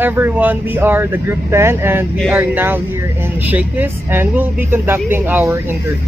everyone, we are the Group 10 and we are now here in SHAKEY's and we'll be conducting our interview.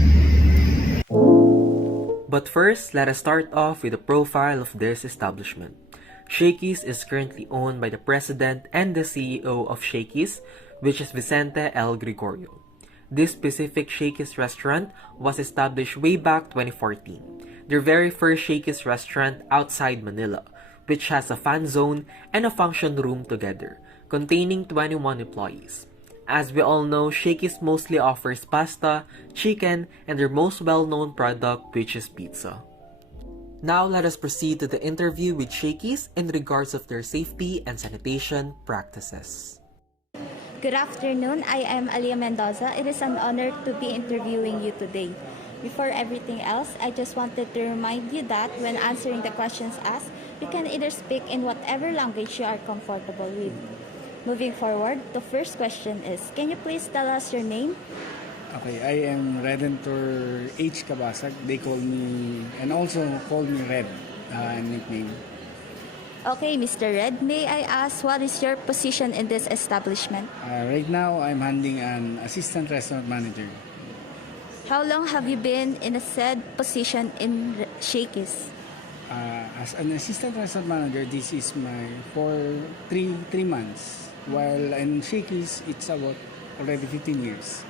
But first, let us start off with a profile of this establishment. SHAKEY's is currently owned by the President and the CEO of SHAKEY's, which is Vicente L. Gregorio. This specific SHAKEY's restaurant was established way back 2014, their very first SHAKEY's restaurant outside Manila, which has a fan zone and a function room together, containing 21 employees. As we all know, SHAKEY's mostly offers pasta, chicken, and their most well-known product, which is pizza. Now let us proceed to the interview with SHAKEY's in regards of their safety and sanitation practices. Good afternoon, I am Alliah Mendoza. It is an honor to be interviewing you today. Before everything else, I just wanted to remind you that when answering the questions asked, you can either speak in whatever language you are comfortable with. Moving forward, the first question is, can you please tell us your name? Okay, I am Redentor H. Kabasag. They call me, and also call me Red, nickname. Okay, Mr. Red, may I ask what is your position in this establishment? Right now, I'm handling an assistant restaurant manager. How long have you been in a said position in SHAKEY's? As an assistant restaurant manager, this is my for three months. While in SHAKEY's, it's about already 15 years.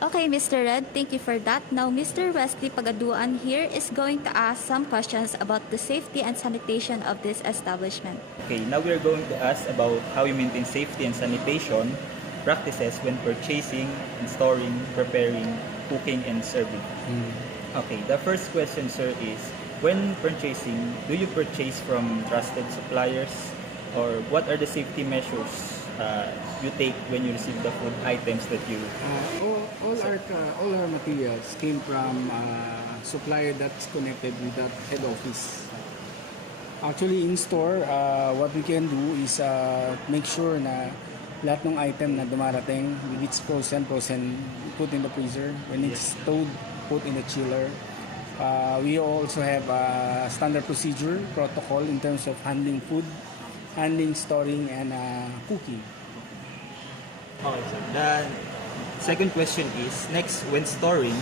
Okay, Mr. Red, thank you for that. Now, Mr. Wesley Pagaduan here is going to ask some questions about the safety and sanitation of this establishment. Okay, now we are going to ask about how you maintain safety and sanitation practices when purchasing, and storing, preparing, cooking, and serving. Okay, the first question, sir, is when purchasing, do you purchase from trusted suppliers, or what are the safety measures you take when you receive the food items that you... All our materials came from a supplier that's connected with that head office. Actually, in store, what we can do is make sure na lahat ng item na dumarating, if it's frozen, put in the freezer. When it's stowed, put in the chiller. We also have a standard procedure, protocol in terms of handling food, handling, storing, and cooking. Okay, sir. The second question is, next, when storing,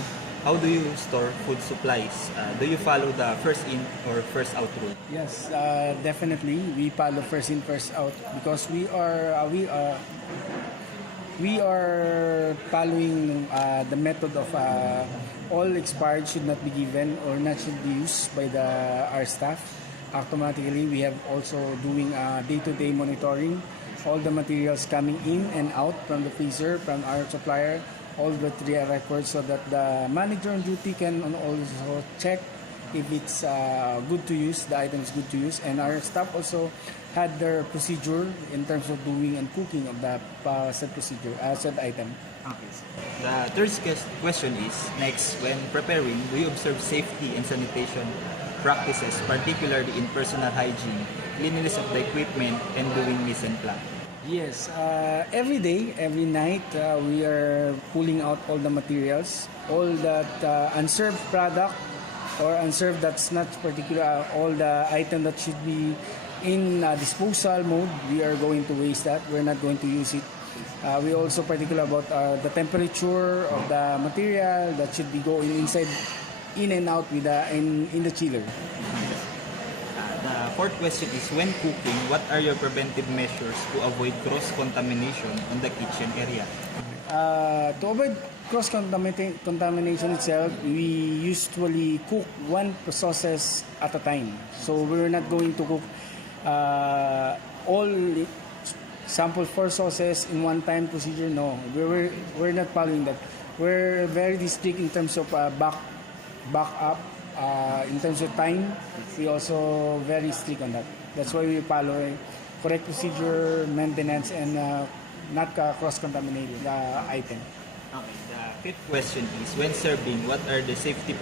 how do you store food supplies? Do you follow the first in or first out rule? Yes, definitely. We follow first in, first out because we are following the method of all expired should not be given or not should be used by our staff. Automatically, we have also doing day-to-day monitoring. All the materials coming in and out from the freezer, from our supplier, all the three records so that the manager on duty can also check if it's good to use, the item is good to use. And our staff also had their procedure in terms of doing and cooking of the said procedure, said item. Okay. The third question is, next, when preparing, do you observe safety and sanitation practices, particularly in personal hygiene, cleanliness of the equipment, and doing mise en place? Yes, every day, every night, we are pulling out all the materials, all that unserved product or unserved that's not particular, all the item that should be in disposal mode, we are going to waste that. We're not going to use it. We also particular about the temperature of the material that should be going inside, in and out with in the chiller. The fourth question is, when cooking, what are your preventive measures to avoid cross-contamination on the kitchen area? To avoid cross-contamination itself, we usually cook one sauces at a time. So we're not going to cook all sample 4 sauces in one time procedure. No, we're not following that. We're very strict in terms of back up. In terms of time, we also very strict on that. That's why we follow a correct procedure, maintenance, and not cross-contaminate the item. Okay. The fifth question is, when serving, what are the safety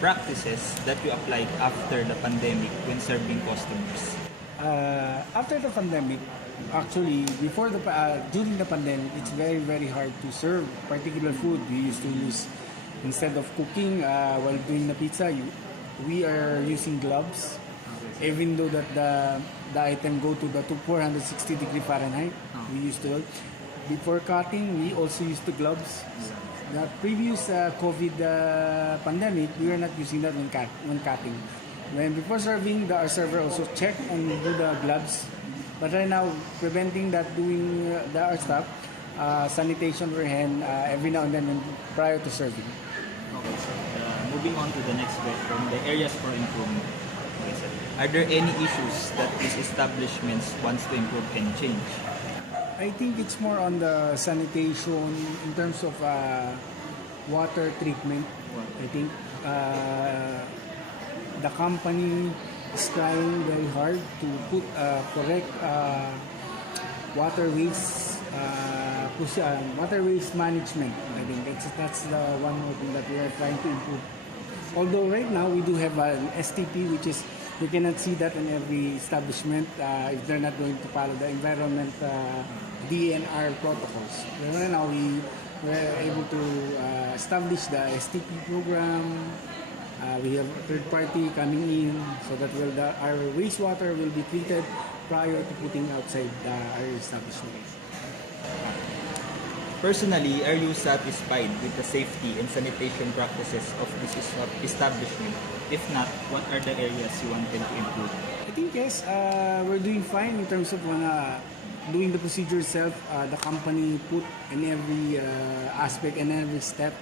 practices that you applied after the pandemic when serving customers? After the pandemic, actually, during the pandemic, it's very, very hard to serve particular food. We used to use, instead of cooking while doing the pizza, we are using gloves. even though that the item go to the 460 degree Fahrenheit, we used to. Before cutting, we also used the gloves. The previous COVID pandemic, we were not using that when cutting. When before serving, our server also check and do the gloves. But right now, preventing that doing our stuff, sanitation for hand every now and then prior to serving. Okay, sir. Moving on to the next question, the areas for improvement. Okay, sir. Are there any issues that these establishments wants to improve and change? I think it's more on the sanitation in terms of water treatment. I think the company is trying very hard to put correct water waste management. I think that's the one more thing that we are trying to improve. Although right now we do have an STP, which is you cannot see that in every establishment if they're not going to follow the environment DNR protocols. Right now we were able to establish the STP program. We have a third party coming in so that our wastewater will be treated prior to putting outside our establishment. Personally, are you satisfied with the safety and sanitation practices of this establishment? If not, what are the areas you want them to improve? I think yes, we're doing fine in terms of doing the procedure itself. The company put in every aspect and every step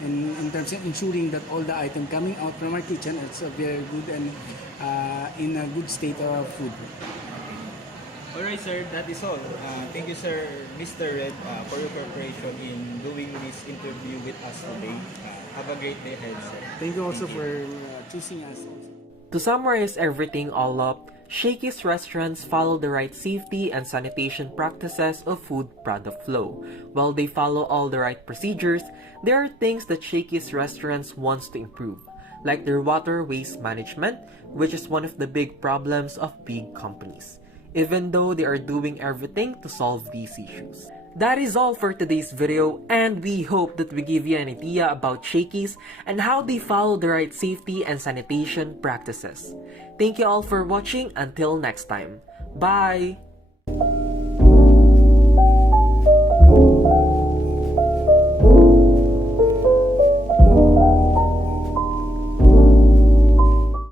in terms of ensuring that all the item coming out from our kitchen is very good and in a good state of food. Alright, sir, that is all. Thank you, sir, Mr. Red, for your cooperation in doing this interview with us today. Have a great day ahead, sir. Thank you also for choosing us. To summarize everything all up, Shakey's restaurants follow the right safety and sanitation practices of food product flow. While they follow all the right procedures, there are things that Shakey's restaurants wants to improve, like their water waste management, which is one of the big problems of big companies, even though they are doing everything to solve these issues. That is all for today's video, and we hope that we give you an idea about Shakey's and how they follow the right safety and sanitation practices. Thank you all for watching. Until next time. Bye!